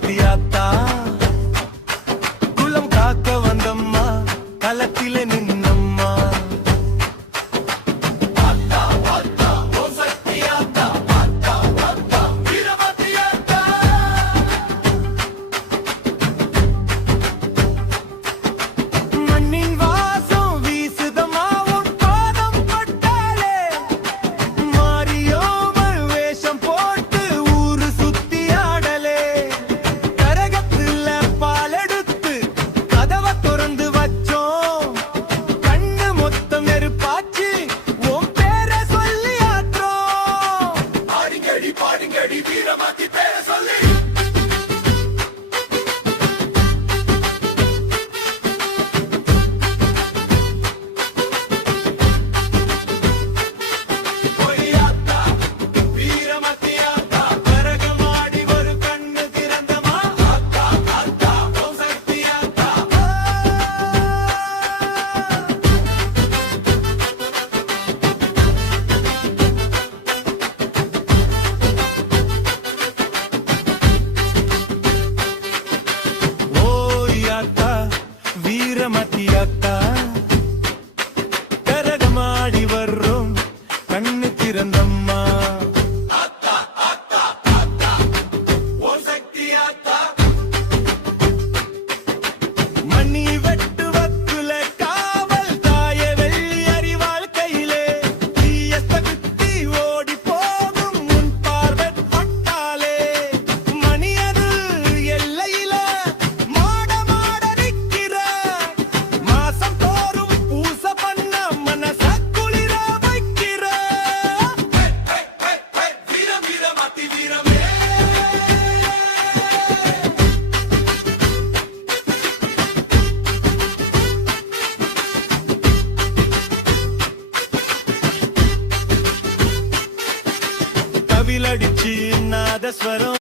வீரமத்தியாத்தா குலம் காக்க வந்தம்மா களத்திலே நின்னம்மா வீரமத்தியாத்தா கரகமாடி வர்றோம் கண்ணு திறந்தம்மா மணி வெட்டு வக்குல காவல் தாய வெள்ளி அறிவாள் கையிலே தீயஸ்தகுத்தி ஓடி போகும் முன் பார்வை பட்டாலே மணியது எல்லையில மாட மாட நிற்கிற மாசம் தோறும் பூச பண்ண மனச குளிர வைக்கிற வீரம் வீரமத்தி வீரமே கவிலடிச்சு நாதஸ்வரம்